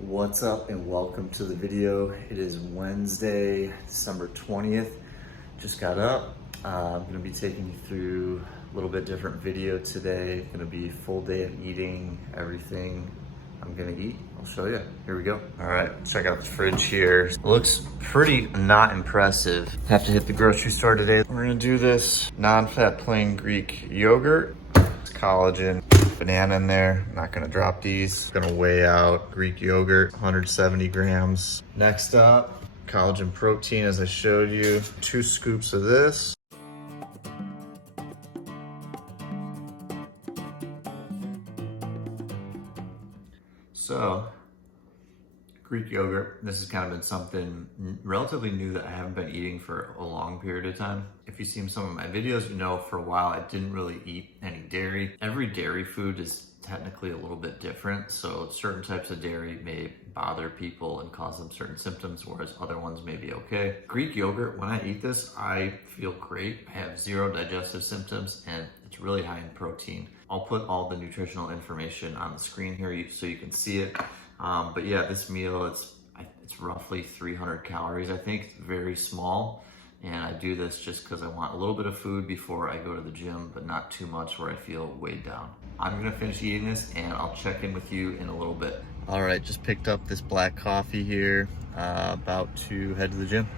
What's up and welcome to the video. It is Wednesday, December 20th. Just got up. I'm gonna be taking you through a little bit different video today. Gonna be a full day of eating everything I'm gonna eat. I'll show you. Here we go. All right, check out the fridge here. Looks pretty not impressive. Have to hit the grocery store today. We're gonna do this non-fat plain Greek yogurt. It's collagen. Banana in there. Not gonna drop these. Gonna weigh out Greek yogurt, 170 grams. Next up, collagen protein, as I showed you. 2 scoops of this. So, Greek yogurt, this has kind of been something relatively new that I haven't been eating for a long period of time. If you've seen some of my videos, you know for a while I didn't really eat any dairy. Every dairy food is technically a little bit different, so certain types of dairy may bother people and cause them certain symptoms, whereas other ones may be okay. Greek yogurt, when I eat this, I feel great. I have 0 digestive symptoms and it's really high in protein. I'll put all the nutritional information on the screen here so you can see it. But yeah, this meal, it's roughly 300 calories, I think. It's very small. And I do this just because I want a little bit of food before I go to the gym, but not too much where I feel weighed down. I'm gonna finish eating this and I'll check in with you in a little bit. All right, just picked up this black coffee here, about to head to the gym.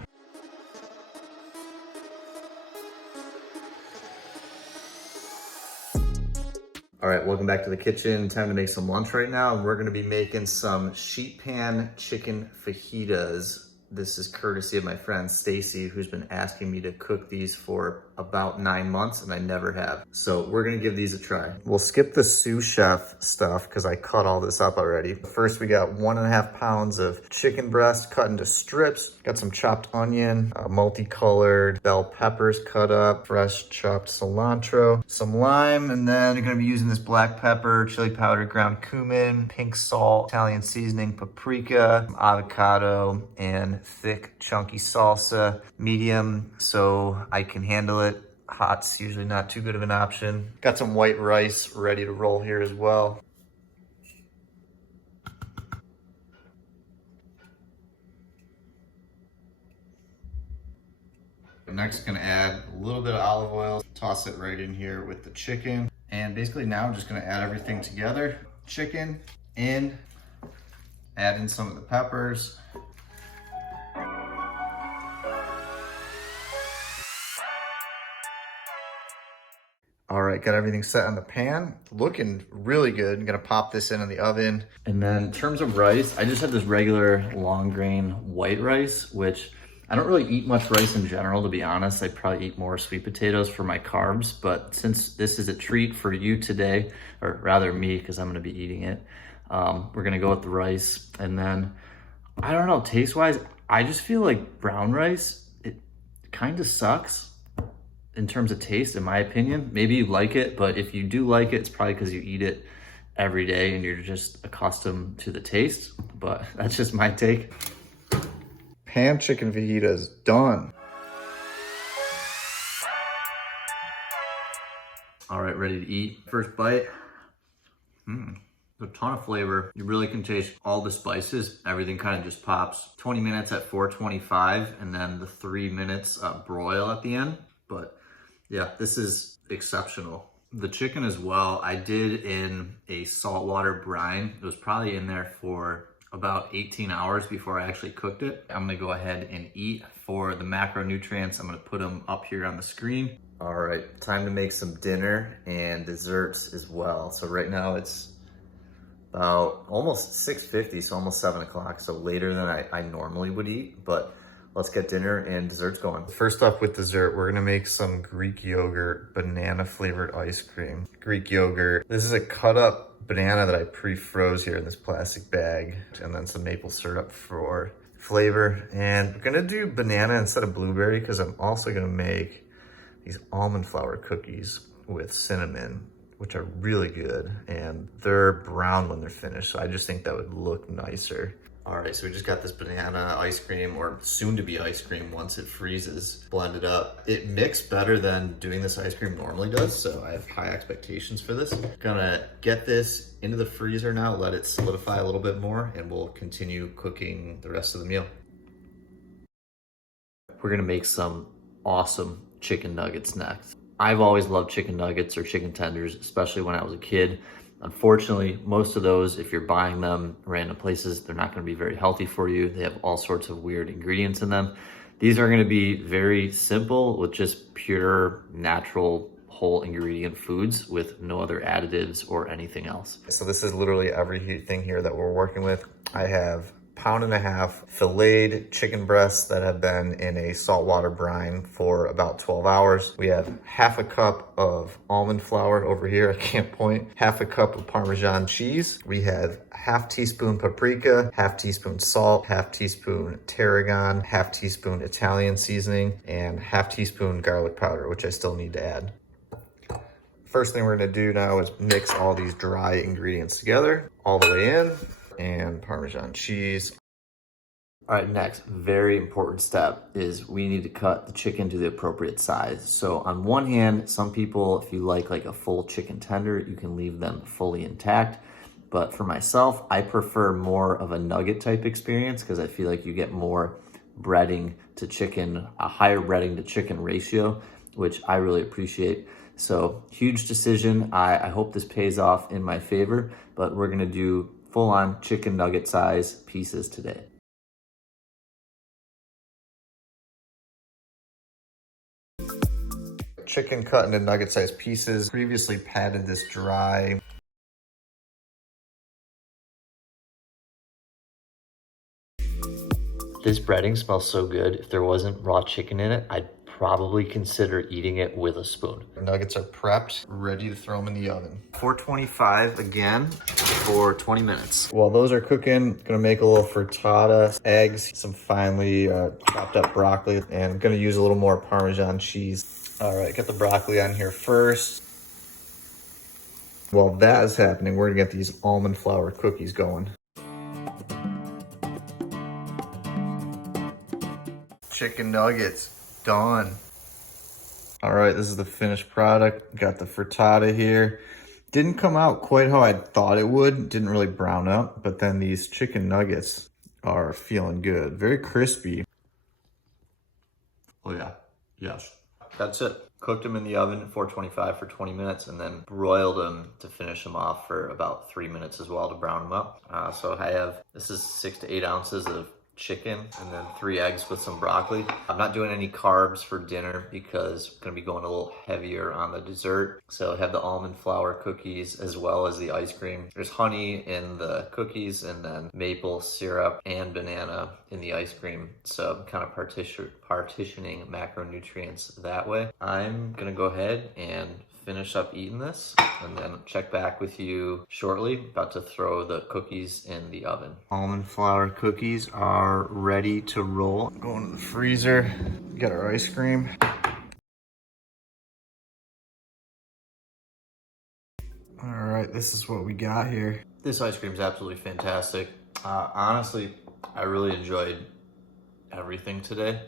All right, welcome back to the kitchen. Time to make some lunch right now. We're gonna be making some sheet pan chicken fajitas. This is courtesy of my friend Stacy, who's been asking me to cook these for about 9 months and I never have. So we're gonna give these a try. We'll skip the sous chef stuff because I cut all this up already. First, we got 1.5 pounds of chicken breast cut into strips. Got some chopped onion, multicolored bell peppers cut up, fresh chopped cilantro, some lime, and then you're gonna be using this black pepper, chili powder, ground cumin, pink salt, Italian seasoning, paprika, avocado, and thick chunky salsa, medium so I can handle it. Hot's usually not too good of an option. Got some white rice ready to roll here as well. Next, gonna add a little bit of olive oil, toss it right in here with the chicken. And basically now I'm just gonna add everything together. Chicken in, add in some of the peppers. All right, got everything set on the pan. Looking really good. I'm gonna pop this in the oven. And then in terms of rice, I just had this regular long grain white rice, which I don't really eat much rice in general, to be honest. I probably eat more sweet potatoes for my carbs, but since this is a treat for you today, or rather me, because I'm gonna be eating it, we're gonna go with the rice. And then, I don't know, taste-wise, I just feel like brown rice, it kind of sucks in terms of taste, in my opinion. Maybe you like it, but if you do like it, it's probably because you eat it every day and you're just accustomed to the taste, but that's just my take. Pan chicken fajitas done. All right, ready to eat. First bite. A ton of flavor. You really can taste all the spices. Everything kind of just pops. 20 minutes at 425 and then the 3 minutes broil at the end. But yeah, this is exceptional. The chicken as well, I did in a saltwater brine. It was probably in there for about 18 hours before I actually cooked it. I'm gonna go ahead and eat. For the macronutrients, I'm gonna put them up here on the screen. All right, time to make some dinner and desserts as well. So right now it's about almost 6:50, so almost 7 o'clock. So later than I normally would eat, but let's get dinner and desserts going. First off with dessert, we're gonna make some Greek yogurt banana flavored ice cream. Greek yogurt. This is a cut up banana that I pre-froze here in this plastic bag, and then some maple syrup for flavor. And we're gonna do banana instead of blueberry because I'm also gonna make these almond flour cookies with cinnamon, which are really good. And they're brown when they're finished, so I just think that would look nicer. All right, so we just got this banana ice cream, or soon to be ice cream once it freezes, blended up. It mixed better than doing this ice cream normally does, so I have high expectations for this. Gonna get this into the freezer now, let it solidify a little bit more, and we'll continue cooking the rest of the meal. We're gonna make some awesome chicken nuggets next. I've always loved chicken nuggets or chicken tenders, especially when I was a kid. Unfortunately, most of those, if you're buying them random places, they're not gonna be very healthy for you. They have all sorts of weird ingredients in them. These are gonna be very simple with just pure, natural, whole ingredient foods with no other additives or anything else. So this is literally everything here that we're working with. I have 1.5 pounds filleted chicken breasts that have been in a saltwater brine for about 12 hours. We have 1/2 cup of almond flour over here. I can't point. 1/2 cup of Parmesan cheese. We have 1/2 teaspoon paprika, 1/2 teaspoon salt, 1/2 teaspoon tarragon, 1/2 teaspoon Italian seasoning, and 1/2 teaspoon garlic powder, which I still need to add. First thing we're gonna do now is mix all these dry ingredients together all the way in. And Parmesan cheese. All right, next very important step is we need to cut the chicken to the appropriate size. So on one hand, some people, if you like a full chicken tender, you can leave them fully intact. But for myself, I prefer more of a nugget type experience because I feel like you get more breading to chicken, a higher breading to chicken ratio, which I really appreciate. So huge decision. I hope this pays off in my favor, but we're gonna do full-on chicken nugget size pieces today. Chicken cut into nugget size pieces. Previously patted this dry. This breading smells so good. If there wasn't raw chicken in it, I'd probably consider eating it with a spoon. The nuggets are prepped, ready to throw them in the oven. 425 again for 20 minutes. While those are cooking, gonna make a little frittata, eggs, some finely chopped up broccoli, and I'm gonna use a little more Parmesan cheese. All right, get the broccoli on here first. While that is happening, we're gonna get these almond flour cookies going. Chicken nuggets. Done. All right, this is the finished product. Got the frittata here. Didn't come out quite how I thought it would. Didn't really brown up, but then these chicken nuggets are feeling good. Very crispy. Oh yeah, yes. That's it. Cooked them in the oven at 425 for 20 minutes and then broiled them to finish them off for about 3 minutes as well to brown them up. So I have, this is 6 to 8 ounces of chicken and then 3 eggs with some broccoli. I'm not doing any carbs for dinner because I'm gonna be going a little heavier on the dessert. So I have the almond flour cookies as well as the ice cream. There's honey in the cookies and then maple syrup and banana in the ice cream. So I'm kind of partitioning macronutrients that way. I'm gonna go ahead and finish up eating this and then check back with you shortly. About to throw the cookies in the oven. Almond flour cookies are ready to roll. Going to the freezer. Got our ice cream. All right, this is what we got here. This ice cream is absolutely fantastic. Honestly, I really enjoyed everything today.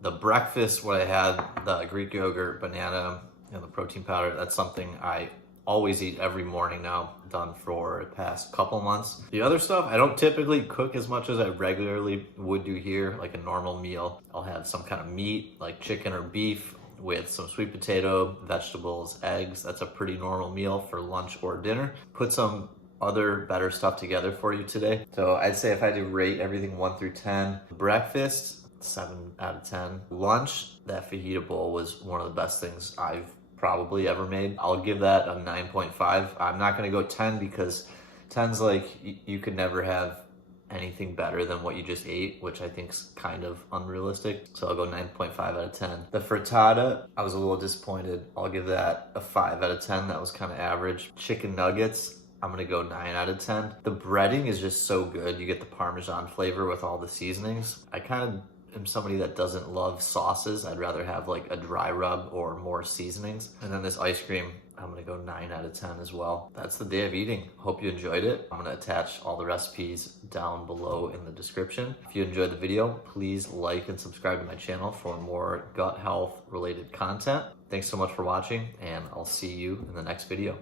The breakfast, what I had, the Greek yogurt, banana, and the protein powder, that's something I always eat every morning now, done for the past couple months. The other stuff, I don't typically cook as much as I regularly would do here, like a normal meal. I'll have some kind of meat, like chicken or beef, with some sweet potato, vegetables, eggs. That's a pretty normal meal for lunch or dinner. Put some other better stuff together for you today. So I'd say if I had to rate everything 1 through 10, breakfast, 7 out of 10. Lunch, that fajita bowl was one of the best things I've probably ever made. I'll give that a 9.5. I'm not gonna go 10 because 10's like, you could never have anything better than what you just ate, which I think is kind of unrealistic. So I'll go 9.5 out of 10. The frittata, I was a little disappointed. I'll give that a 5 out of 10. That was kind of average. Chicken nuggets, I'm gonna go 9 out of 10. The breading is just so good. You get the Parmesan flavor with all the seasonings. I kind of am somebody that doesn't love sauces. I'd rather have like a dry rub or more seasonings. And then this ice cream, I'm gonna go 9 out of 10 as well. That's the day of eating. Hope you enjoyed it. I'm gonna attach all the recipes down below in the description. If you enjoyed the video, please like and subscribe to my channel for more gut health related content. Thanks so much for watching, and I'll see you in the next video.